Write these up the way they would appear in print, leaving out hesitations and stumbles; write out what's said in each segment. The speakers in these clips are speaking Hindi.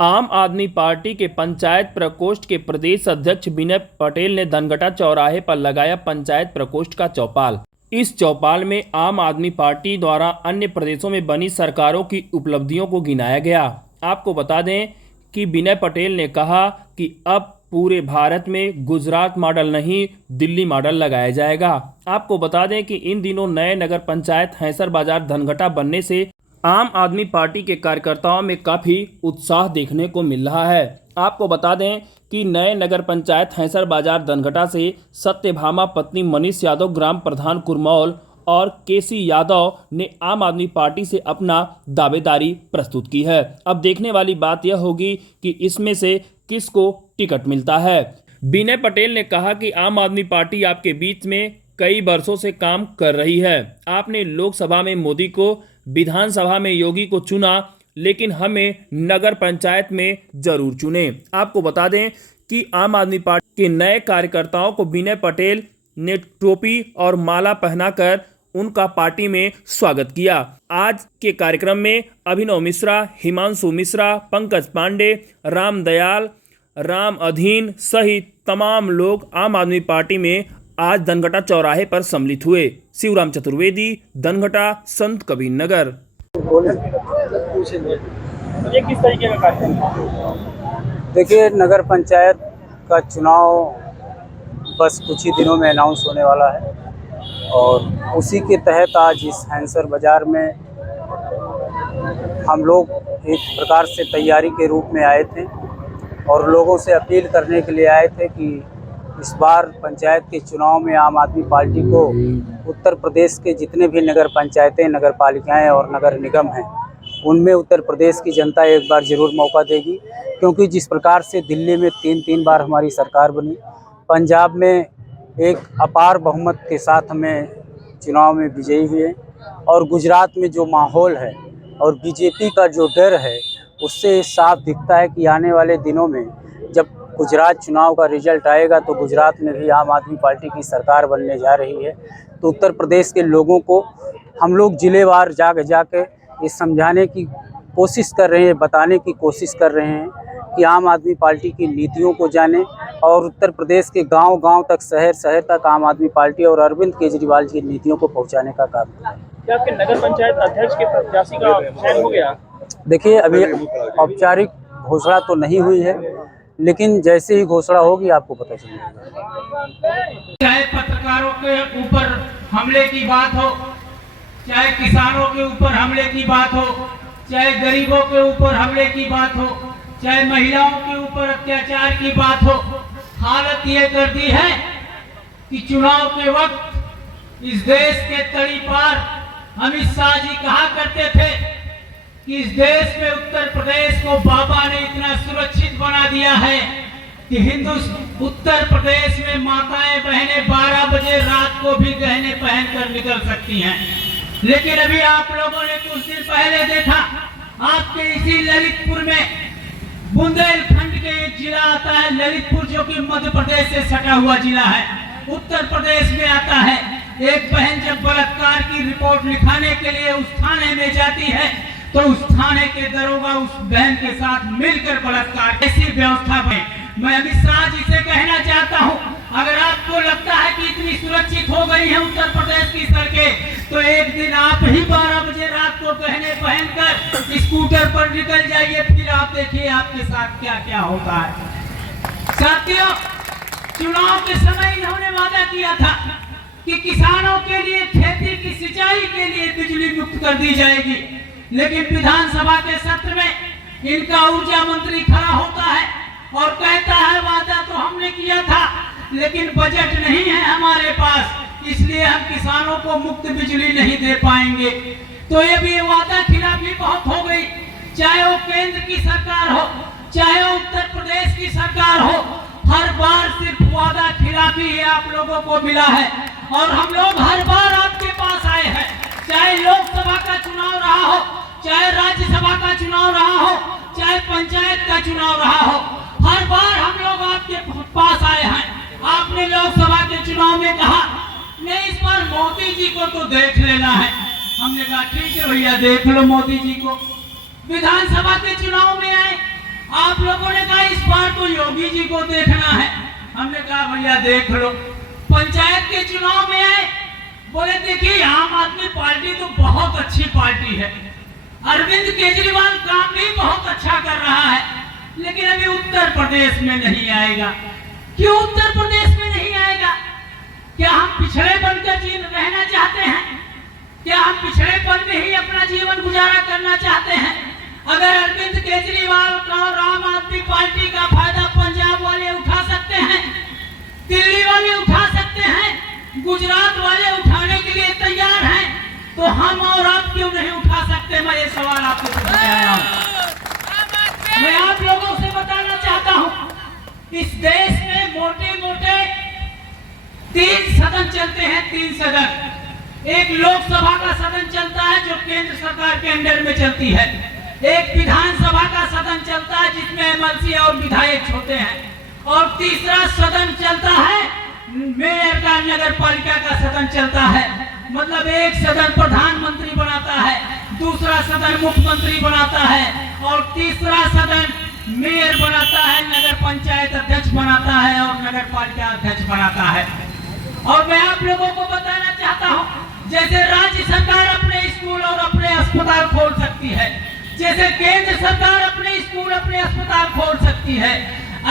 आम आदमी पार्टी के पंचायत प्रकोष्ठ के प्रदेश अध्यक्ष विनय पटेल ने धनघटा चौराहे पर लगाया पंचायत प्रकोष्ठ का चौपाल। इस चौपाल में आम आदमी पार्टी द्वारा अन्य प्रदेशों में बनी सरकारों की उपलब्धियों को गिनाया गया। आपको बता दें कि विनय पटेल ने कहा कि अब पूरे भारत में गुजरात मॉडल नहीं, दिल्ली मॉडल लगाया जाएगा। आपको बता दें कि इन दिनों नए नगर पंचायत हैसर बाजार धनघटा बनने से आम आदमी पार्टी के कार्यकर्ताओं में काफ़ी उत्साह देखने को मिल रहा है। आपको बता दें कि नए नगर पंचायत हैसर बाजार धनघटा से सत्यभामा पत्नी मनीष यादव, ग्राम प्रधान कुरमौल और केसी यादव ने आम आदमी पार्टी से अपना दावेदारी प्रस्तुत की है। अब देखने वाली बात यह होगी कि इसमें से किसको टिकट मिलता है। विनय पटेल ने कहा कि आम आदमी पार्टी आपके बीच में कई वर्षों से काम कर रही है। आपने लोकसभा में मोदी को, विधानसभा में योगी को चुना, लेकिन हमें नगर पंचायत में जरूर चुने। आपको बता दें कि आम आदमी पार्टी के नए कार्यकर्ताओं को विनय पटेल ने टोपी और माला पहनाकर उनका पार्टी में स्वागत किया। आज के कार्यक्रम में अभिनव मिश्रा, हिमांशु मिश्रा, पंकज पांडे, राम दयाल, राम अधीन सहित तमाम लोग आम आदमी पार्टी में आज धनघटा चौराहे पर सम्मिलित हुए। शिवराम चतुर्वेदी, धनघटा, संत कबीर नगर। ये किस तरीके का कार्यक्रम? देखिए, नगर पंचायत का चुनाव बस कुछ ही दिनों में अनाउंस होने वाला है और उसी के तहत आज इस हैंसर बाज़ार में हम लोग एक प्रकार से तैयारी के रूप में आए थे और लोगों से अपील करने के लिए आए थे कि इस बार पंचायत के चुनाव में आम आदमी पार्टी को उत्तर प्रदेश के जितने भी नगर पंचायतें, नगर पालिकाएँ और नगर निगम हैं, उनमें उत्तर प्रदेश की जनता एक बार ज़रूर मौका देगी। क्योंकि जिस प्रकार से दिल्ली में तीन बार हमारी सरकार बनी, पंजाब में एक अपार बहुमत के साथ हमें चुनाव में विजयी हुए और गुजरात में जो माहौल है और बीजेपी का जो डर है, उससे साफ दिखता है कि आने वाले दिनों में जब गुजरात चुनाव का रिजल्ट आएगा तो गुजरात में भी आम आदमी पार्टी की सरकार बनने जा रही है। तो उत्तर प्रदेश के लोगों को हम लोग जिलेवार जाके ये समझाने की कोशिश कर रहे हैं, बताने की कोशिश कर रहे हैं कि आम आदमी पार्टी की नीतियों को जाने और उत्तर प्रदेश के गांव-गांव तक, शहर तक आम आदमी पार्टी और अरविंद केजरीवाल की नीतियों को पहुंचाने का काम करें। क्या आपके नगर पंचायत अध्यक्ष के प्रत्याशी का चयन हो गया? देखिए, अभी औपचारिक घोषणा तो नहीं हुई है, लेकिन जैसे ही घोषणा होगी आपको पता चलेगा। चाहे पत्रकारों के ऊपर हमले की बात हो, चाहे किसानों के ऊपर हमले की बात हो, चाहे गरीबों के ऊपर हमले की बात हो, चाहे महिलाओं के ऊपर अत्याचार की बात हो, हालत ये कर दी है कि चुनाव के वक्त इस देश के तड़ी पार अमित शाह जी कहा करते थे कि इस देश में उत्तर प्रदेश को बाबा ने इतना सुरक्षित बना दिया है कि उत्तर प्रदेश में माताएं बहनें 12 बजे रात को भी गहने पहनकर निकल सकती हैं। लेकिन अभी आप लोगों ने कुछ दिन पहले देखा, आपके इसी ललितपुर में, बुंदेलखंड के एक जिला आता है ललितपुर, जो कि मध्य प्रदेश से सटा हुआ जिला है, उत्तर प्रदेश में आता है। एक बहन जब बलात्कार की रिपोर्ट लिखाने के लिए उस थाने में जाती है तो उस थाने के दरोगा उस बहन के साथ मिलकर बलात्कार, ऐसी व्यवस्था में मैं अमित शाह जी से कहना चाहता हूं, अगर आपको लगता है कि इतनी सुरक्षित हो गई है उत्तर प्रदेश की सड़कें, तो एक दिन आप ही 12 बजे रात को गहने पहनकर स्कूटर पर निकल जाइए, फिर आप देखिए आपके साथ क्या क्या होता है। साथियों, चुनाव के समय इन्होंने वादा किया था कि किसानों के लिए, खेती की सिंचाई के लिए बिजली मुक्त कर दी जाएगी, लेकिन विधानसभा के सत्र में इनका ऊर्जा मंत्री खड़ा होता है और कहता है वादा तो हमने किया था, लेकिन बजट नहीं है हमारे पास, इसलिए हम किसानों को मुफ्त बिजली नहीं दे पाएंगे। तो ये भी वादा खिलाफी बहुत हो गई, चाहे वो केंद्र की सरकार हो, चाहे वो उत्तर प्रदेश की सरकार हो, हर बार सिर्फ वादा खिलाफी ही आप लोगों को मिला है और हम लोग हर बार आपके पास आए हैं, चाहे लोकसभा का चुनाव रहा हो, चाहे राज्यसभा का चुनाव रहा हो, चाहे पंचायत का चुनाव रहा हो, हर बार हम लोग आपके पास आए हैं। आपने लोकसभा के चुनाव में कहा नहीं, इस बार मोदी जी को तो देख लेना है। हमने कहा ठीक है भैया, देख लो मोदी जी को। विधानसभा के चुनाव में आए, हमको योगी जी को देखना है। हमने कहा भैया देख लो। पंचायत के चुनाव में आए, बोले देखिए आम आदमी पार्टी तो बहुत अच्छी पार्टी है, अरविंद केजरीवाल काम भी बहुत अच्छा कर रहा है, लेकिन अभी उत्तर प्रदेश में नहीं आएगा। क्यों उत्तर प्रदेश में नहीं आएगा? क्या हम पिछड़े बनकर रहना चाहते हैं? क्या हम पिछड़ेपन में ही अपना जीवन गुजारा करना चाहते हैं? अगर अरविंद केजरीवाल का और आम आदमी पार्टी का फायदा पंजाब वाले उठा सकते हैं, दिल्ली वाले उठा सकते हैं, गुजरात वाले उठाने के लिए तैयार हैं, तो हम और आप क्यों नहीं उठा सकते? मैं ये सवाल आपको पूछने आया हूं। मैं आप लोगों से बताना चाहता हूं, इस देश में मोटे मोटे 3 सदन चलते हैं। 3 सदन। एक लोकसभा का सदन चलता है जो केंद्र सरकार के अंडर में चलती है, एक विधानसभा का सदन चलता है जिसमें एमएलसी और विधायक होते हैं, और तीसरा सदन चलता है मेयर का, नगर पालिका का सदन चलता है। मतलब एक सदन प्रधानमंत्री बनाता है, दूसरा सदन मुख्यमंत्री बनाता है, और तीसरा सदन मेयर बनाता है, नगर पंचायत अध्यक्ष बनाता है और नगर पालिका अध्यक्ष बनाता है। और मैं आप लोगों को बताना चाहता हूं, जैसे राज्य सरकार अपने स्कूल और अपने अस्पताल खोल सकती है, जैसे केंद्र सरकार अपने स्कूल अपने अस्पताल खोल सकती है,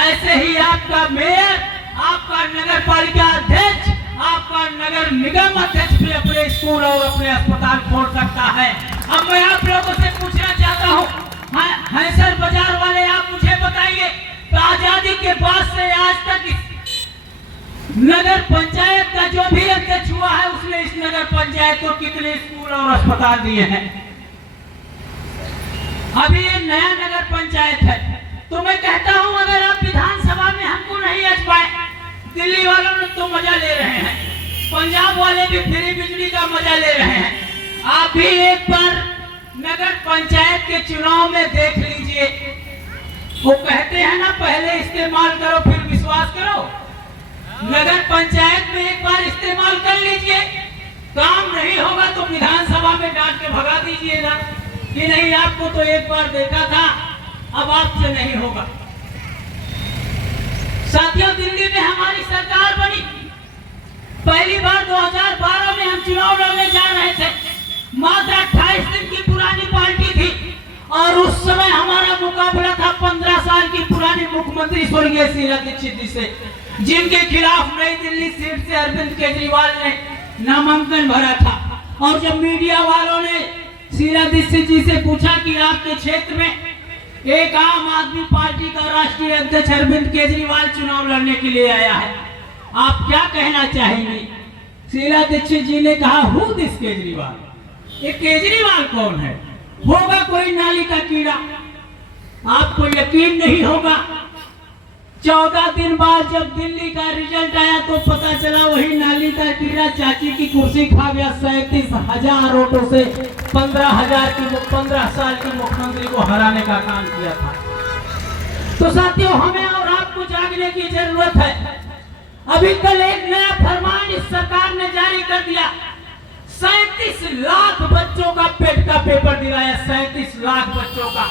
ऐसे ही आपका मेयर, आपका नगर पालिका अध्यक्ष, आपका नगर निगम अध्यक्ष भी अपने स्कूल और अपने अस्पताल खोल सकता है। अब मैं आप लोगों से पूछना चाहता हूँ, हैसर बाजार वाले आप मुझे बताइए, तो आजादी के बाद से आज तक नगर पंचायत का जो भी अध्यक्ष हुआ है उसने इस नगर पंचायत को कितने स्कूल और अस्पताल दिए हैं? अभी ये नया नगर पंचायत है, तो मैं कहता हूं अगर आप विधानसभा में हमको नहीं अजमाए, दिल्ली वालों ने तो मजा ले रहे हैं, पंजाब वाले भी फ्री बिजली का मजा ले रहे हैं, आप भी एक बार नगर पंचायत के चुनाव में देख लीजिए। वो कहते हैं ना, पहले इस्तेमाल करो फिर विश्वास करो। नगर पंचायत में एक बार इस्तेमाल कर लीजिए, काम नहीं होगा तो विधानसभा में डांट के भगा दीजिएगा कि नहीं आपको तो एक बार देखा था, अब आपसे नहीं होगा। साथियों, दिल्ली में हमारी सरकार बनी, पहली बार 2012 में हम चुनाव लड़ने जा रहे थे, मात्र 28 दिन की पुरानी पार्टी थी, और उस समय हमारा मुकाबला था 15 साल की पुरानी मुख्यमंत्री स्वर्गीय शीला दीक्षित जी से, जिनके खिलाफ नई दिल्ली सीट से अरविंद केजरीवाल ने नामांकन भरा था। और जब मीडिया वालों ने शीला दीक्षित जी से पूछा कि आपके क्षेत्र में एक आम आदमी पार्टी का राष्ट्रीय अध्यक्ष अरविंद केजरीवाल चुनाव लड़ने के लिए आया है, आप क्या कहना चाहेंगे? शीला दीक्षित जी ने कहा, हु दिस केजरीवाल? ये केजरीवाल कौन है? होगा कोई नाली का कीड़ा। आपको यकीन नहीं होगा, 14 दिन बाद जब दिल्ली का रिजल्ट आया तो पता चला वही नाली का कीड़ा चाची की कुर्सी खा गया। 37,000 वोटों से 15 साल के मुख्यमंत्री को हराने का काम किया था। तो साथियों, हमें और आपको जागने की जरूरत है। अभी कल एक नया फरमान इस सरकार ने जारी कर दिया, 37 लाख बच्चों का पेट का पेपर दिलाया। 37 लाख बच्चों का।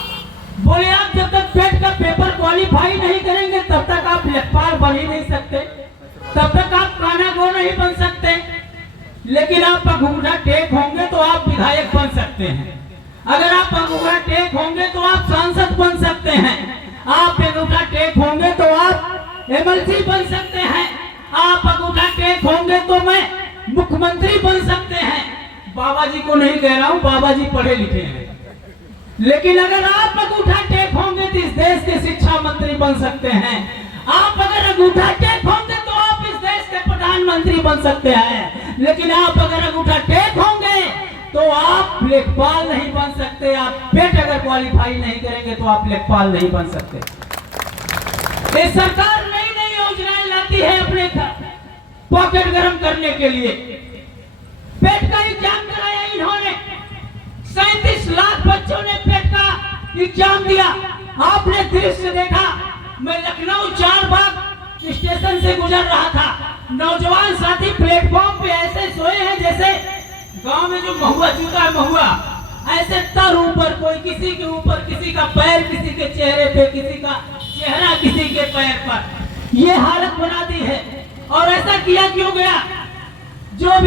बोले आप जब तक पेट का पेपर क्वालिफाई नहीं करेंगे तब तक आप लेखपाल बन ही नहीं सकते, तब तक आप कानागो नहीं बन सकते, लेकिन आप अंगूठा टेक होंगे तो आप विधायक बन सकते हैं। अगर आप अंगूठा टेक होंगे तो आप सांसद बन सकते हैं, आप अंगूठा टेक होंगे तो आप एमएलसी बन सकते हैं, आप अंगूठा टेक होंगे तो मैं मुख्यमंत्री बन सकते हैं। बाबा जी को नहीं कह रहा हूँ, बाबा जी पढ़े लिखे हैं, लेकिन अगर आप अंगूठा टेक होंगे तो इस देश के शिक्षा मंत्री बन सकते हैं। आप अगर अंगूठा टेक होंगे तो आप इस देश के प्रधानमंत्री बन सकते हैं, लेकिन आप अगर अंगूठा टेक होंगे तो आप लेखपाल नहीं बन सकते। आप पेट अगर क्वालिफाई नहीं करेंगे तो आप लेखपाल नहीं बन सकते। ये सरकार नई नई योजनाएं लाती है अपने पॉकेट गर्म करने के लिए। पेट का एग्जाम कराया इन्होंने, 37 लाख बच्चों ने पेट का एग्जाम दिया। आपने दृश्य देखा, मैं लखनऊ 4 बाग स्टेशन से गुजर रहा था, नौजवान साथी प्लेटफॉर्म पे ऐसे सोए हैं जैसे गांव में जो महुआ चूता है, महुआ ऐसे तर ऊपर, कोई किसी के ऊपर, किसी का पैर किसी के चेहरे पे, किसी का चेहरा किसी के पैर पर, ये हालत बना दी है। और ऐसा किया क्यों गया? जो भी